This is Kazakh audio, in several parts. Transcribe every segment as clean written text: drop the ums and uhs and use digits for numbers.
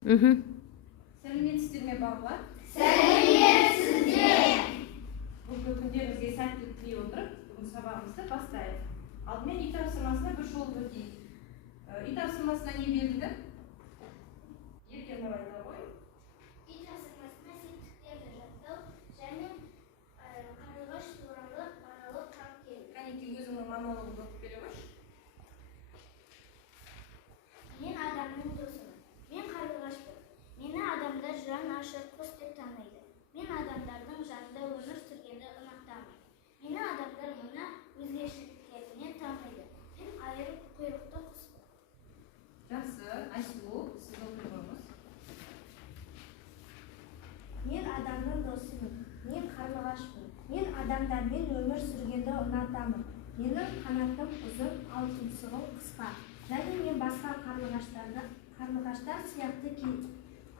Сәлеметсіздер ме балалар? Сәлеметсіздер! Бүгінгі күндеріңізге сәттілік тілей отырып, бүгінгі сабағымызды бастайық. Алдымен үй тапсырмасына бір жол өтейік. Үй тапсырмасына не берілді? Еркен орайда ғой. Үй тапсырмасына септіктерді жаттау және қарлығаш туралы аралық қарап келді. Кәнеки өзіңнің монологыңды оқып бере қойшы. Мен адамның досымын. Мен қарлығашпын. Мені адамдар жан ашыр құс деп таниды. Мен адамдардың жанында өмір сүргенді ұнатамын. Мені адамдар мына өзгешеліктеріне таниды. Мен айырып құйрықты құспын. Жақсы, Айсұлу, сіз оқи қойыңыз. Мен адамның досымын. Мен қарлығашпын. Мен адамдармен өмір сүргенді ұнатамын. Менің қанатым ұзын, ал тұмсығым қысқа. Және мен басқа қарлығаштар сияқты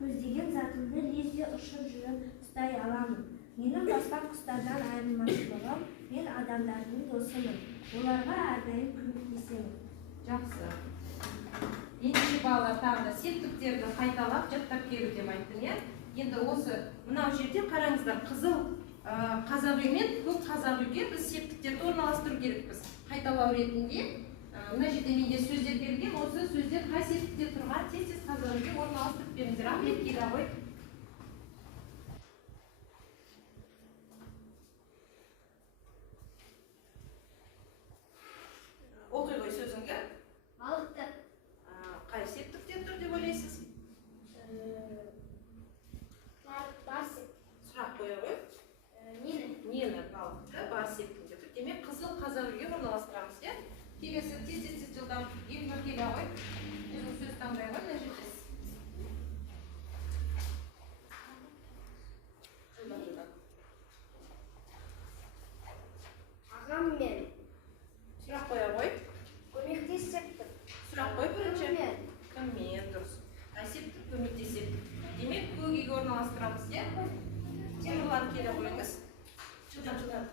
көздеген затымды лезде ұшып жүріп ұстай аламын. Менің басқа құстардан айырмашылығым, мен адамдардың досымын. Оларға әрдайым көмектесемін. Жақсы. Ендеше балалар тағы да септіктерді қайталап жаттап келу деп айттым, иә? Енді осы мынау жерде қараңыздар, қызыл қазақ үй мен көк қазақ үйге біз септіктерді орналастыру керекпіз. Қайталау ретінде мына жерде менде сөздер берілген, осы сөздер қай септікте тұрған тез-тез қазақ үйге орналастырып беріңіздер. Ахмет келе ғой. Оқи ғой сөзіңді. Балықты. Қай септікте тұр деп ойлайсыз? Бар сеп. Сұрақ қоя ғой. Нені балықты бар септікте тұр. Демек қызыл қазақ үйге орналастырамыз, иә? Келесі тез-тез жылдам екі келе ғой. Өзің сөз таңдай ғой, мына жерде. Жылдам. Ағам мен. Сұрақ қоя ғой. Көмектесіппін. Сұрақ қой бірінші. Кіммен дұрыс. Септік көмектесіп. Демек көк үйге орналастырамыз, иә? Темірлан келе қойыңыз. Жылдам.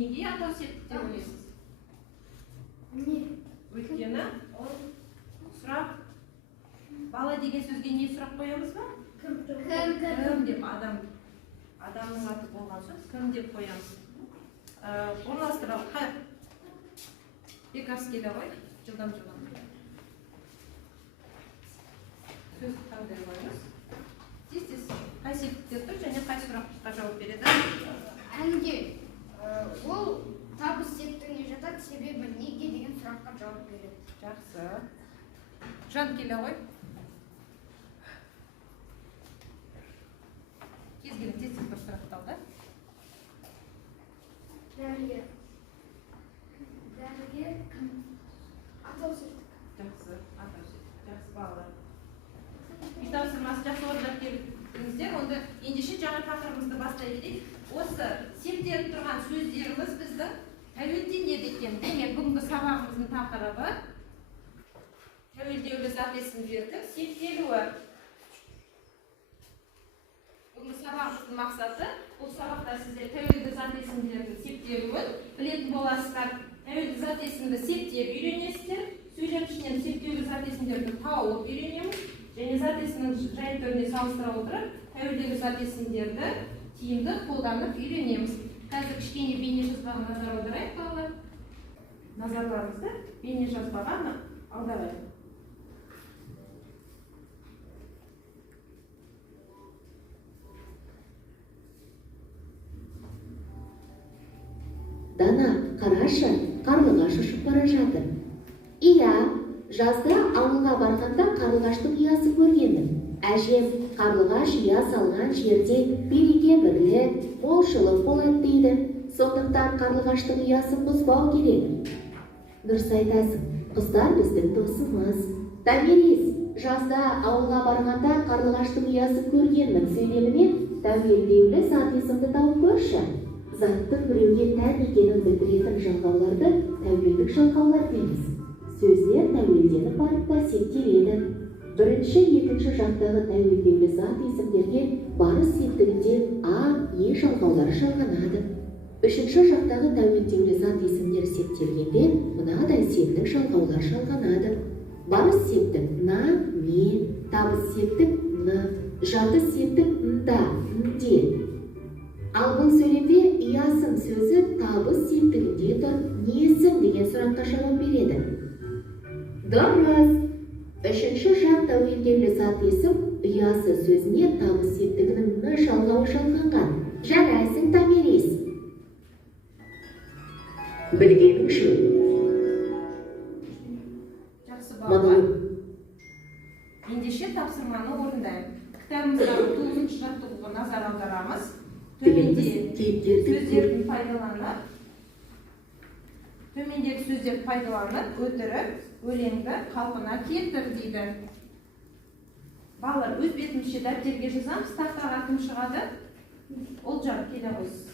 Неге атау септік деп ойлайсыз? Өйткені сұрақ бала деген сөзге не сұрақ қоямыз ба? Кім деп адамның аты болған сөз кім деп қоямыз. Орналастыралық. Бекарыс келе ғой. Жылдам. Сөз қандай қойыңыз? Тез-тез қай септіктер тұр және қай сұраққа жауап береді? Әнге ол табыс септігіне жатады, себебі неге деген сұраққа жауап береді. Жақсы. Жан келе ғой. Кезген тез-тез бір сұрақтал да. Дәрігер. Атау септік. Жақсы. Атау септік. Жақсы балалар. Үй тапсырмасы жақсы орындап келдіңіздер. Онда ендеше жаңа тақырыбымызды бастай берейік. Осы септеліп тұрған сөздеріміз біздің тәуелденеді екен. Демек бүгінгі сабағымыздың тақырыбы тәуелдеулі зат есімдердің септелуі. Бүгінгі сабағымыздың мақсаты бұл сабақта сіздер тәуелді зат есімдердің септелуін білетін боласыздар. Тәуелді зат есімді септеп үйренесіздер. Сөйлем ішінен септеулі зат есімдерді тауып үйренеміз. Және зат есімнің жай түріне салыстыра отырып, тәуелдегі зат есімдерді тиімді қолданып үйренеміз. Қазір кішкене бейне жазбаға назар аударайық, балалар. Назарларыңызды бейне жазбаға аударайық. Дана, қарашы, қарлығаш ұшып бара жатыр. Иә, жазда ауылға барғанда қарлығаштың ұясын көргенмін. Әжем қарлығаш ұя салған жерде береке бірлік, молшылық болады дейді. Сондықтан қарлығаштың ұясын бұзбау керек. Дұрыс айтасың, құстар біздің досымыз. Томирис, жазда ауылға барғанда қарлығаштың ұясын көргенмін сөйлеміне тәуелдеулі зат есімді тауып көрші. Заттың біреуге тән екенін білдіретін жалғауларды тәуелдік жалғаулар дейміз. Сөздер тәуелденіп барып та септеледі. бірінші екінші жақтағы тәуелдеулі зат есімдерге барыс септігінде а, е жалғаулары жалғанады. Үшінші жақтағы тәуелдеулі зат есімдер септелгенде мынадай септік жалғаулар жалғанады. Барыс септік на, не, табыс септік н, жаты септік нда, нде. Ал бұл сөйлемде ұясың сөзі табыс септігінде тұр, несің деген сұраққа жауап береді. Дұрыс. Үшінші жақ тәуелдеулі зат есім ұясы сөзіне табыс септігінің н жалғауы жалғанған. Жарайсың, Томирис. Білгенің үшін. Жақсы балалар. Ендеше тапсырманы орындайық. Кітабымыздағы 9-шы жаттығуға назар аударамыз. Төмендегі сөздерді пайдаланып, өтірік, өлеңді қалпына келтір дейді. Балалар, өз бетімізше дәптерге жазамыз, тақтаға кім шығады? Олжан, келе қойсыз.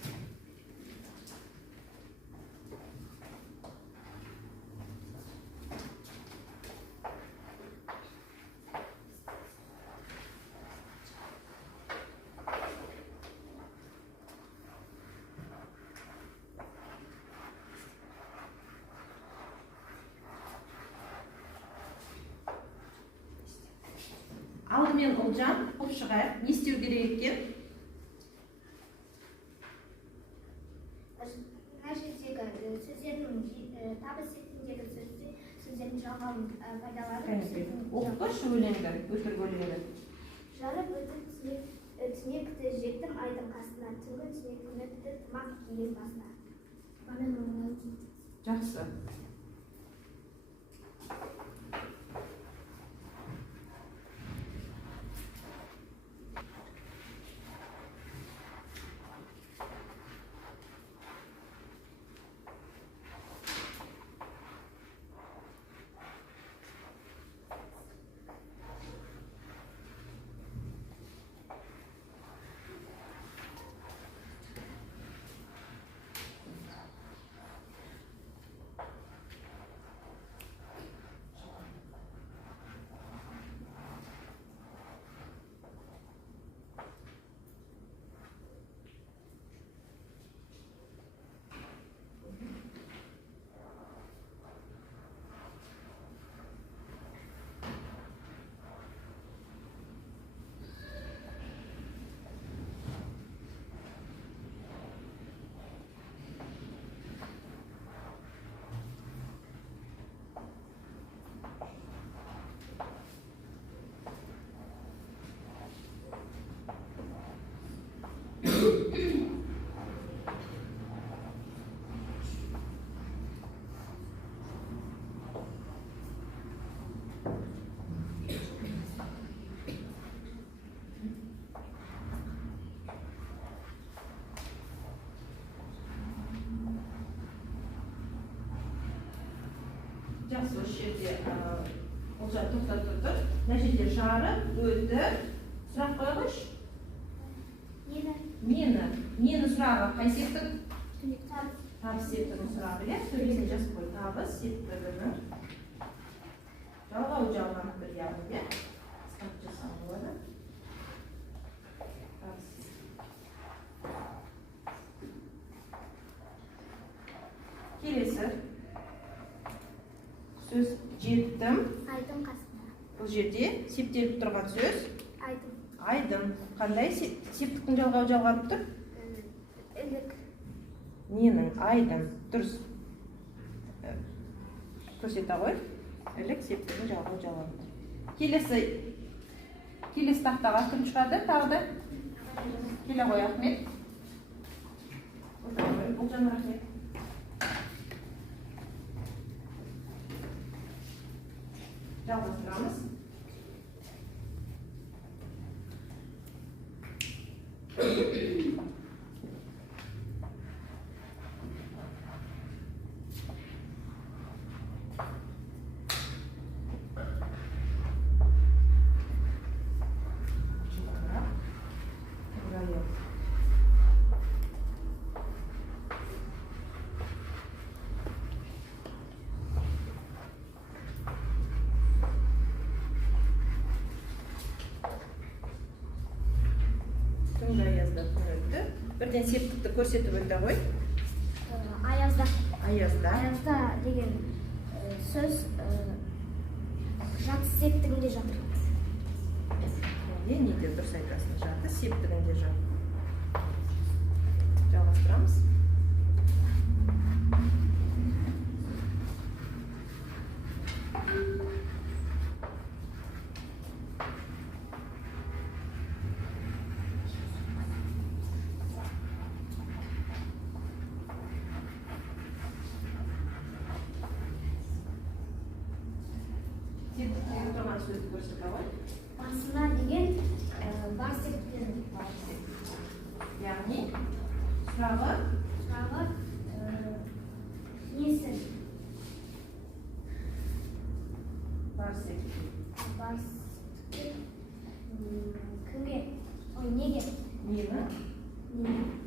Алдымен Олжан, қоп шығайық. Не істеу керек екен? Мына жердегі сөздердің табыс септігіндегі сөздердің жалғауын пайдаланып Оқытшы өлеңді, өтірік өлеңді. жарып өтіп түнекті жеттім айдың қасына, түнгі түнекті тымақ киген басына. Жақсы. Жақсы, осы жерде Олжан тоқтап тұрды. Мына жерде жарып, өтіп, сұрақ қойғыш? Нені сұрағы? Қай септік? Табыс септігінің сұрағы, иә? Сөйлесін жазып қой. Табыс септігінің жалғауы жалғанып бір яғни, иә? Қысқартып жазсам болады. Келесі сөз жеттім. Айдың қасына. Бұл жерде септеліп тұрған сөз айдың. Қандай септіктің жалғауы жалғанып тұр? Ілік. Ненің? Айдың. Дұрыс. Көрсете ғой. Ілік септігінің жалғауы жалғанып тұр. Келесі тақтаға кім шығады? Тағы да? Келе ғой, Ахмет. Олжан, рахмет. Жалғастырамыз. бірден септікті көрсетіп өтті ғой. Аязда. Аязда. Аязда деген сөз жатыс септігінде жатыр. Неде дұрыс айтасың? Жатыс септігінде жатыр. Жалғастырамыз. Септіктегі тұрған сөзді көрсетіп ғой. Басына деген бар септігін. Яғни сұрағы Несі? бар септік. Бар септік. Кімге? Ой, неге? Нені? Неге?